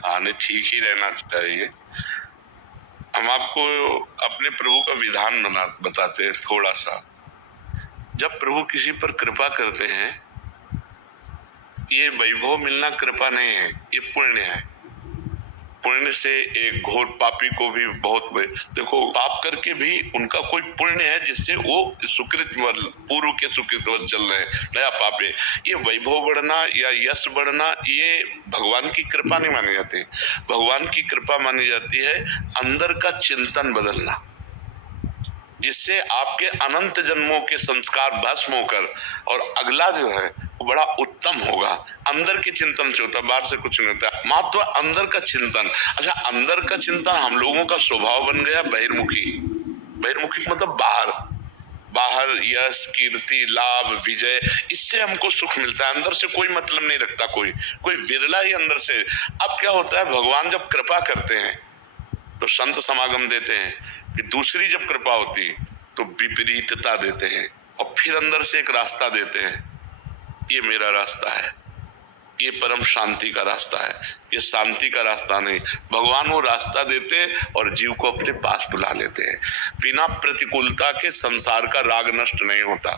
हाँ, नहीं ठीक ही रहना चाहिए। हम आपको अपने प्रभु का विधान बताते हैं थोड़ा सा। जब प्रभु किसी पर कृपा करते हैं, ये वैभव मिलना कृपा नहीं है, ये पुण्य है। पुण्य से एक घोर पापी को भी देखो, पाप करके भी उनका कोई पुण्य है जिससे वो सुकृत पूर्व के सुकृतवश चल रहे हैं, नया पाप है। ये वैभव बढ़ना या यश बढ़ना ये भगवान की कृपा नहीं मानी जाती। भगवान की कृपा मानी जाती है अंदर का चिंतन बदलना, जिससे आपके अनंत जन्मों के संस्कार भस्म होकर और अगला जो है वो बड़ा उत्तम होगा। अंदर के चिंतन से होता, बाहर से कुछ नहीं होता। महत्व अंदर का चिंतन। अच्छा, अंदर का चिंतन हम लोगों का स्वभाव बन गया बहिर्मुखी। बहिर्मुखी मतलब बाहर, बाहर यश कीर्ति लाभ विजय, इससे हमको सुख मिलता है। अंदर से कोई मतलब नहीं रखता, कोई विरला ही अंदर से। अब क्या होता है, भगवान जब कृपा करते हैं तो संत समागम देते हैं, कि दूसरी जब कृपा होती तो विपरीतता देते हैं, और फिर अंदर से एक रास्ता देते हैं, ये मेरा रास्ता है, ये परम शांति का रास्ता है, ये शांति का रास्ता नहीं। भगवान वो रास्ता देते और जीव को अपने पास बुला लेते हैं। बिना प्रतिकूलता के संसार का राग नष्ट नहीं होता।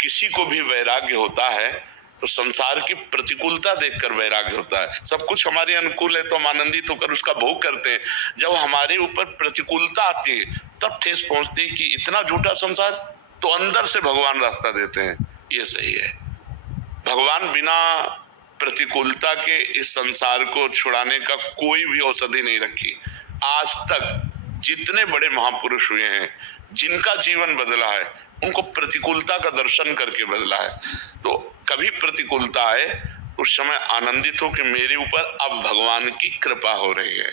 किसी को भी वैराग्य होता है तो संसार की प्रतिकूलता देखकर वैराग्य होता है। सब कुछ हमारे अनुकूल है तो हम आनंदित होकर उसका भोग करते हैं। जब हमारे ऊपर प्रतिकूलता आती है तब ठेस पहुंचती है कि इतना झूठा संसार, तो अंदर से भगवान रास्ता देते हैं, ये सही है। भगवान बिना प्रतिकूलता के इस संसार को छुड़ाने का कोई भी औषधि नहीं रखी। आज तक जितने बड़े महापुरुष हुए हैं, जिनका जीवन बदला है, उनको प्रतिकूलता का दर्शन करके बदला है। तो कभी प्रतिकूलता आए तो उस समय आनंदित हो कि मेरे ऊपर अब भगवान की कृपा हो रही है,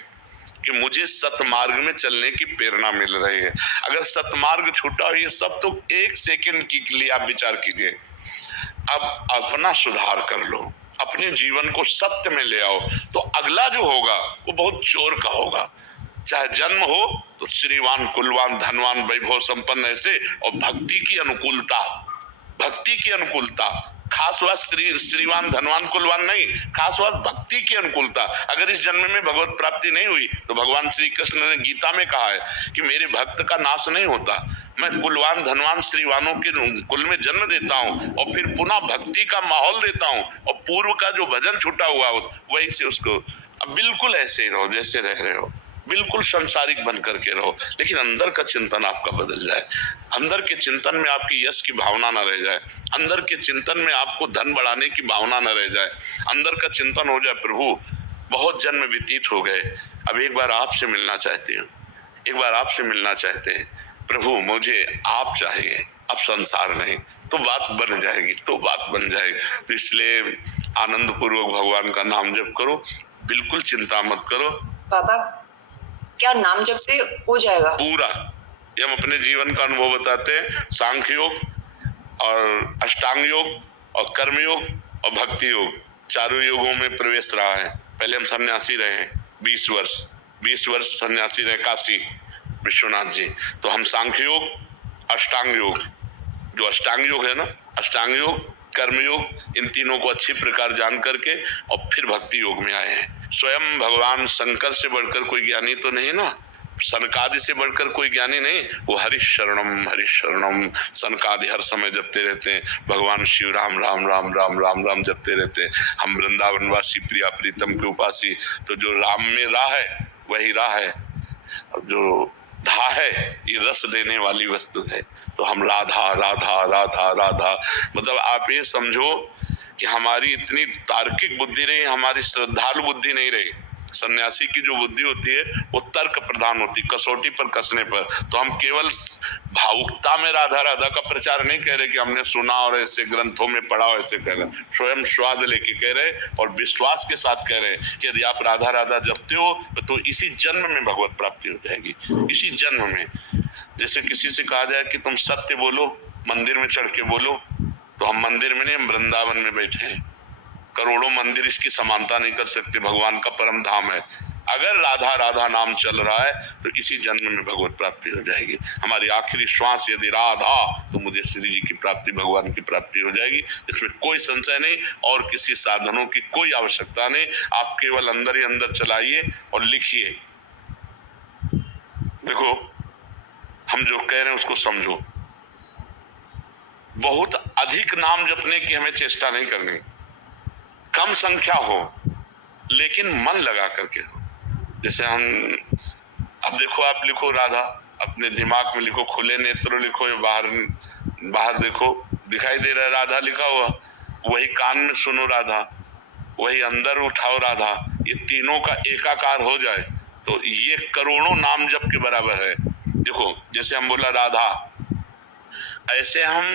कि मुझे सतमार्ग में चलने की प्रेरणा मिल रही है। अगर सतमार्ग छूटा हो, ये सब तो एक सेकंड के लिए आप विचार कीजिए। अब अपना सुधार कर लो, अपने जीवन को सत्य में ले आओ, तो अगला जो होगा वो बहुत जोर का होगा। चाहे जन्म हो तो श्रीवान कुलवान धनवान वैभव संपन्न ऐसे, और भक्ति की अनुकूलता, भक्ति की अनुकूलता, खास बात श्रीवान धनवान कुलवान नहीं, खास बात भक्ति की अनुकूलता। अगर इस जन्म में भगवत प्राप्ति नहीं हुई तो भगवान श्री कृष्ण ने गीता में कहा है कि मेरे भक्त का नाश नहीं होता, मैं कुलवान धनवान श्रीवानों के कुल में जन्म देता हूँ और फिर पुनः भक्ति का माहौल देता हूँ, और पूर्व का जो भजन छूटा हुआ हो वहीं से उसको। अब बिल्कुल ऐसे ही रहो जैसे रह रहे हो, बिल्कुल संसारिक बन करके रहो, लेकिन अंदर का चिंतन आपका बदल जाए। अंदर के चिंतन में आपकी यश की भावना न रह जाए, अंदर के चिंतन में आपको धन बढ़ाने की भावना न रह जाए, अंदर का चिंतन हो जाए प्रभु बहुत जन्म व्यतीत हो गए, अब एक बार आपसे मिलना चाहती हूँ, एक बार आपसे मिलना चाहते हैं प्रभु, मुझे आप चाहिए, अब संसार नहीं। तो बात बन जाएगी, तो बात बन जाएगी। तो इसलिए आनंद पूर्वक भगवान का नाम जप करो, बिल्कुल चिंता मत करो। बाबा, क्या नाम जप से हो जाएगा पूरा? ये हम अपने जीवन का अनुभव बताते हैं। सांख्य योग और अष्टांग योग और कर्म योग और भक्ति योग, चारों योगों में प्रवेश रहा है। पहले हम सन्यासी रहे 20 वर्ष सन्यासी रहे काशी विश्वनाथ जी। तो हम सांख्य योग, अष्टांग योग, जो अष्टांग योग है ना, अष्टांग योग कर्मयोग, इन तीनों को अच्छी प्रकार जान करके और फिर भक्ति योग में आए हैं। स्वयं भगवान शंकर से बढ़कर कोई ज्ञानी तो नहीं ना, सनकादि से बढ़कर कोई ज्ञानी नहीं। वो हरिशरणम सनकादि हर समय जपते रहते हैं, भगवान शिव राम राम राम राम राम राम जपते रहते हैं। हम वृंदावनवासी प्रिया प्रीतम के उपासी, तो जो राम में राह है वही राह है, और जो धा है ये रस देने वाली वस्तु है। तो हम राधा राधा राधा राधा, मतलब आप ये समझो कि हमारी इतनी तार्किक बुद्धि नहीं, हमारी श्रद्धालु बुद्धि नहीं रही। सन्यासी की जो बुद्धि होती है वो तर्क प्रधान होती, कसौटी पर कसने पर। तो हम केवल भावुकता में राधा राधा का प्रचार नहीं कह रहे कि हमने सुना और ऐसे ग्रंथों में पढ़ा और ऐसे कह रहे, स्वयं स्वाद लेके कह रहे और विश्वास के साथ कह रहे कि यदि आप राधा राधा जपते हो तो इसी जन्म में भगवत प्राप्ति हो जाएगी, इसी जन्म में। जैसे किसी से कहा जाए कि तुम सत्य बोलो, मंदिर में चढ़ के बोलो, तो हम मंदिर में नहीं, हम वृंदावन में बैठे हैं। करोड़ों मंदिर इसकी समानता नहीं कर सकते, भगवान का परम धाम है। अगर राधा राधा नाम चल रहा है तो इसी जन्म में भगवत प्राप्ति हो जाएगी। हमारी आखिरी श्वास यदि राधा तो मुझे श्री जी की प्राप्ति, भगवान की प्राप्ति हो जाएगी, इसमें कोई संशय नहीं और किसी साधनों की कोई आवश्यकता नहीं। आप केवल अंदर ही अंदर चलाइए और लिखिए। देखो, हम जो कह रहे हैं उसको समझो। बहुत अधिक नाम जपने की हमें चेष्टा नहीं करनी, कम संख्या हो लेकिन मन लगा करके हो। जैसे हम, अब देखो, आप लिखो राधा, अपने दिमाग में लिखो, खुले नेत्र लिखो या बाहर देखो, दिखाई दे रहा है राधा लिखा हुआ, वही कान में सुनो राधा, वही अंदर उठाओ राधा, ये तीनों का एकाकार हो जाए तो ये करोड़ों नाम जप के बराबर है। देखो, जैसे हम बोला राधा, ऐसे हम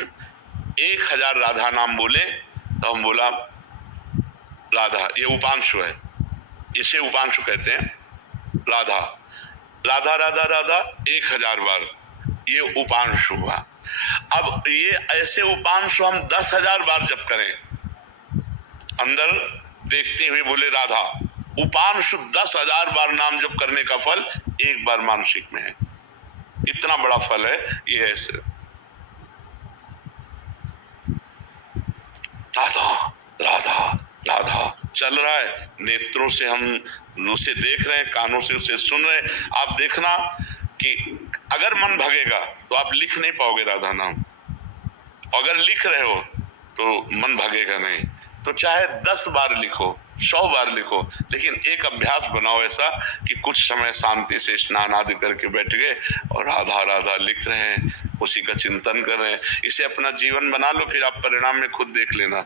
1000 राधा नाम बोले तो हम बोला राधा, ये उपांशु है, इसे उपांशु कहते हैं। राधा राधा राधा राधा 1000 बार, ये उपांशु हुआ। अब ये ऐसे उपांशु हम 10,000 बार जप करें, अंदर देखते हुए बोले राधा, उपांशु 10,000 बार नाम जप करने का फल एक बार मानसिक में है। इतना बड़ा फल है ये। ऐसे राधा राधा राधा चल रहा है, नेत्रों से हम उसे देख रहे हैं, कानों से उसे सुन रहे हैं। आप देखना कि अगर मन भगेगा तो आप लिख नहीं पाओगे राधा नाम, अगर लिख रहे हो तो मन भगेगा नहीं। तो चाहे 10 बार लिखो, 100 बार लिखो, लेकिन एक अभ्यास बनाओ ऐसा कि कुछ समय शांति से स्नान आदि करके बैठ गए और राधा राधा लिख रहे हैं, उसी का चिंतन कर रहे हैं। इसे अपना जीवन बना लो, फिर आप परिणाम में खुद देख लेना।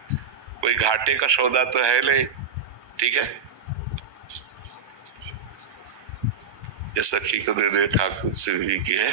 कोई घाटे का सौदा तो है नहीं, ठीक है। ये सखी को दे दे ठाकुर शिव जी की है।